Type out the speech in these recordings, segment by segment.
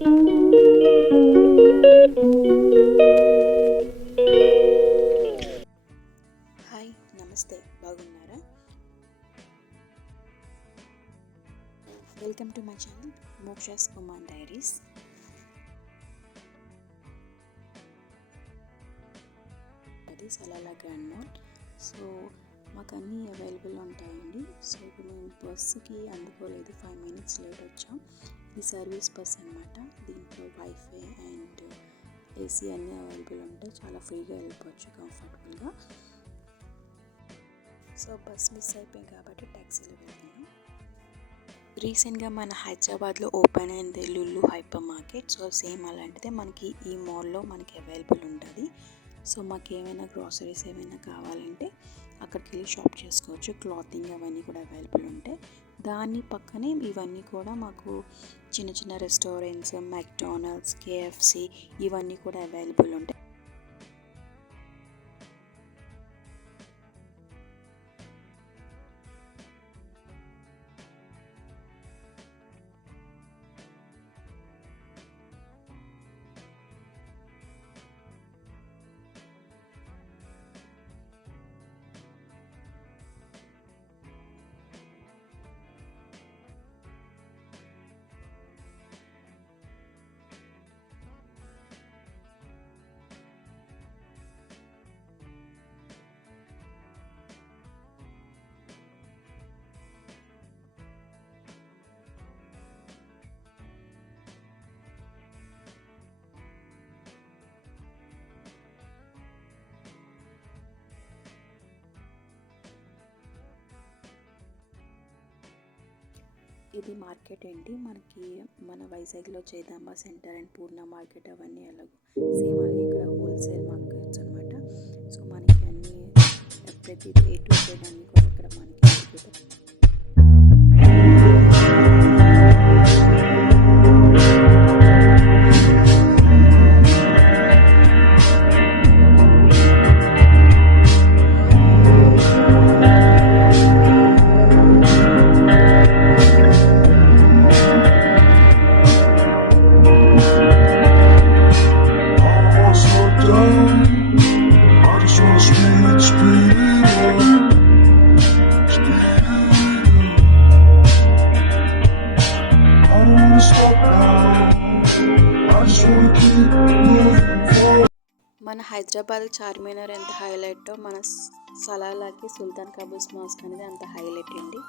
హాయ్, నమస్తే. బాగున్నారా? Welcome to my channel Moksha's Oman diaries. అది సలాలా గ్రాండ్ మాల్. సో మాకు అన్నీ అవైలబుల్ ఉంటాయండి. సో ఇప్పుడు మేము బస్సుకి అందుకోలేదు, 5 minutes లేట్ వచ్చాం. ఇది సర్వీస్ బస్ అనమాట. దీంట్లో వైఫై అండ్ ఏసీ అన్నీ అవైలబుల్ ఉంటాయి. చాలా ఫ్రీగా వెళ్ళిపోవచ్చు, కంఫర్టబుల్గా. సో బస్ మిస్ అయిపోయాం కాబట్టి ట్యాక్సీలో వెళ్తాను. రీసెంట్గా మన హైదరాబాద్లో ఓపెన్ అయింది Lulu hyper market. So same అలాంటిదే మనకి ఈ మాల్లో మనకి అవైలబుల్ ఉంటుంది. సో మాకు ఏమైనా గ్రాసరీస్ ఏమైనా కావాలంటే అక్కడికి వెళ్ళి షాప్ చేసుకోవచ్చు. క్లాతింగ్ అవన్నీ కూడా అవైలబుల్ ఉంటాయి. దాని పక్కనే ఇవన్నీ కూడా మాకు చిన్న చిన్న రెస్టారెంట్స్, మెక్డానల్డ్స్, కేఎఫ్సి ఇవన్నీ కూడా అవైలబుల్ ఉంటాయి. ఇది మార్కెట్ ఏంటి, మనకి మన వైజాగ్లో జయదాంబ సెంటర్ అండ్ పూర్ణ మార్కెట్ అవన్నీ ఎలాగో సేమ్ అలాగే ఇక్కడ హోల్సేల్ మార్కెట్స్ అనమాట. సో మనకి అన్నీ ప్రతి A to Z అన్నీ కూడా ఇక్కడ మనకి దొరుకుతాయి. మన హైదరాబాద్ చార్మినార్ ఎంత హైలైటో మన సలాలాకి సుల్తాన్ కబూస్ మాస్క్ అనేది అంత హైలైట్ అండి.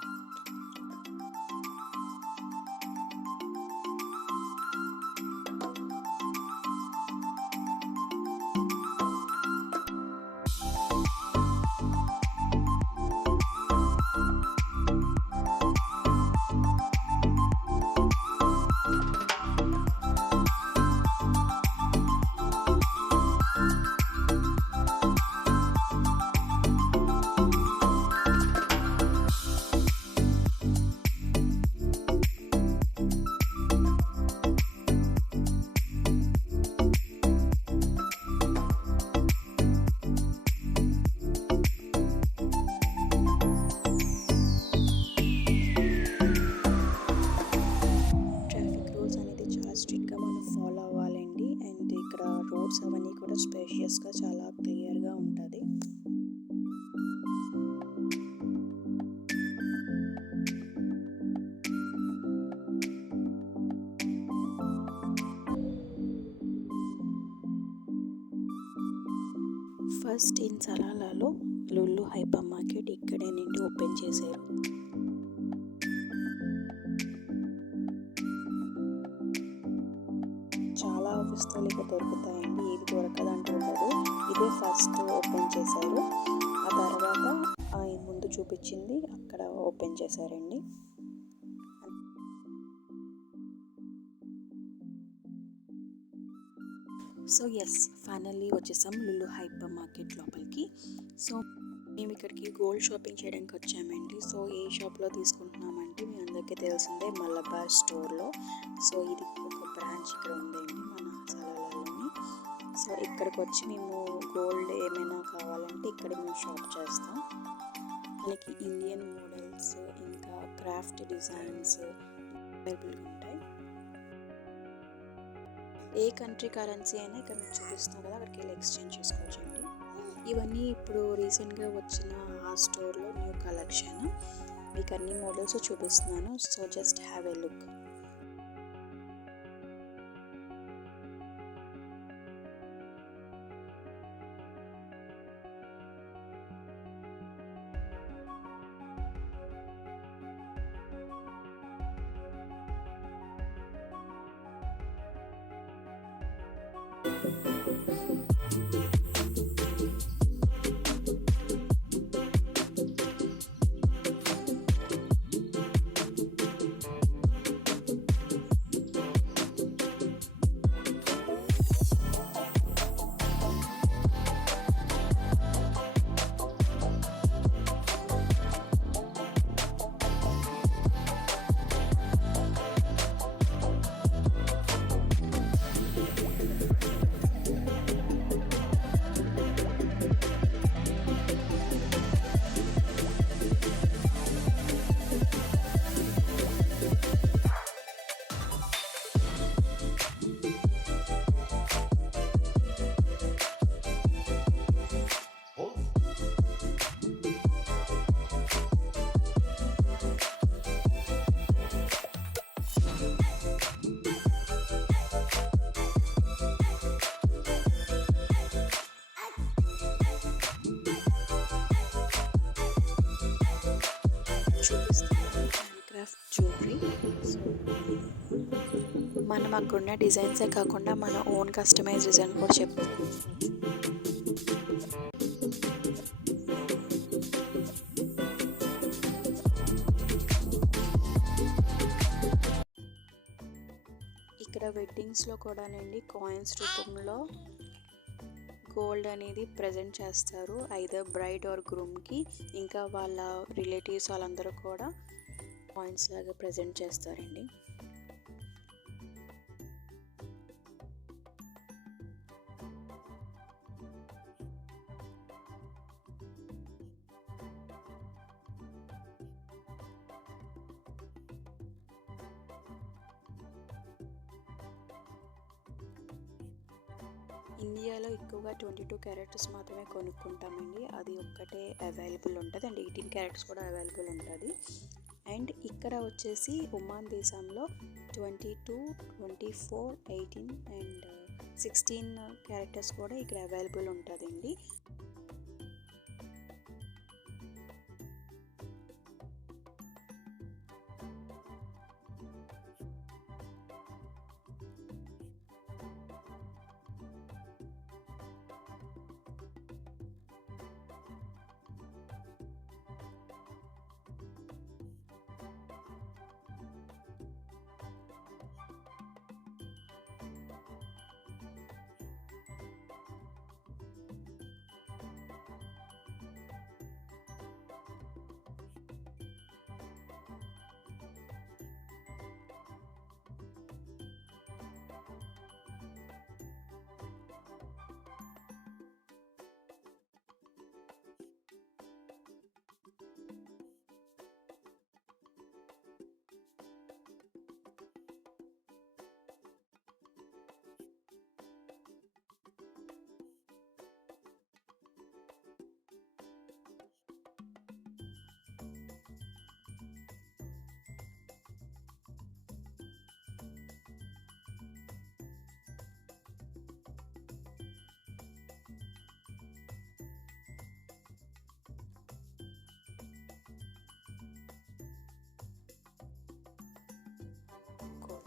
రోడ్స్ అవన్నీ కూడా స్పేషియస్గా చాలా క్లియర్గా ఉంటుంది. ఫస్ట్ ఇన్ సలాలాలో లుల్లు హైపర్ మార్కెట్ ఇక్కడే నుండి ఓపెన్ చేశారు. చాలా వస్తువులు ఇక్కడ దొరుకుతాయండి, ఏది దొరకదంటూ ఉండదు. ఇదే ఫస్ట్ ఓపెన్ చేశారు. ఆ తర్వాత ముందు చూపించింది అక్కడ ఓపెన్ చేశారండి. సో ఎస్, ఫైనల్లీ వచ్చేసాం లుల్లు హైపర్ మార్కెట్ లోపలికి. సో మేము ఇక్కడికి గోల్డ్ షాపింగ్ చేయడానికి వచ్చామండి. సో ఏ షాప్లో తీసుకుంటున్నామంటే మీ అందరికీ తెలిసిందే, మలబార్ స్టోర్లో. సో ఇది ఒక బ్రాంచ్ ఇక్కడ ఉందండి మన సలాలాలోని. సో ఇక్కడికి వచ్చి మేము గోల్డ్ ఏమైనా కావాలంటే ఇక్కడ మేము షాప్ చేస్తాం. మనకి ఇండియన్ మోడల్స్ ఇంకా క్రాఫ్ట్ డిజైన్స్ అవైలబుల్గా ఉంటాయి. ఏ కంట్రీ కరెన్సీ అయినా ఇక్కడ మీకు చూపిస్తున్నాను కదా, అక్కడికి వెళ్ళి ఎక్స్చేంజ్ చేసుకోవచ్చండి. ఇవన్నీ ఇప్పుడు రీసెంట్గా వచ్చిన ఆ స్టోర్లో న్యూ కలెక్షన్. మీకు అన్ని మోడల్స్ చూపిస్తున్నాను. So just have a look. Handcraft jewellery. మనం అక్కడున్న డిజైన్సే కాకుండా మన ఓన్ కస్టమైజ్ డిజైన్ కూడా చెప్తాం. ఇక్కడ వెడ్డింగ్స్లో కూడానండి కాయిన్స్ రూపంలో గోల్డ్ అనేది ప్రజెంట్ చేస్తారు, ఐదర్ బ్రైడ్ ఆర్ గ్రూమ్కి. ఇంకా వాళ్ళ రిలేటివ్స్ వాళ్ళందరూ కూడా కాయిన్స్ లాగా ప్రజెంట్ చేస్తారండి. ఇండియాలో ఎక్కువగా 22 క్యారెట్స్ మాత్రమే కొనుక్కుంటామండి. అది ఒక్కటే అవైలబుల్ ఉంటుంది అండ్ 18 క్యారెట్స్ కూడా అవైలబుల్ ఉంటుంది. అండ్ ఇక్కడ వచ్చేసి ఒమాన్ దేశంలో 22, 24, 18 అండ్ 16 క్యారెక్టర్స్ కూడా ఇక్కడ అవైలబుల్ ఉంటుందండి.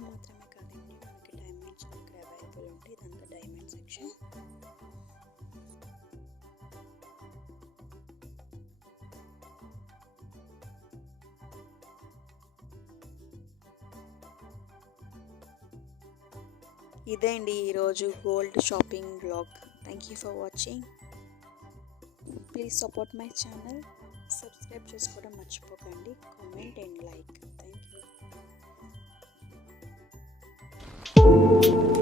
మాత్రమే కాదండి, మనకి డైమండ్స్ ఇక్కడ అవైలబుల్ ఉంటాయి. ఇదంతా డైమండ్ సెక్షన్. ఇదే అండి ఈరోజు gold shopping vlog. Thank you for watching. Please support my channel. Subscribe చేసుకోవడం మర్చిపోకండి. Comment and like. Thank you.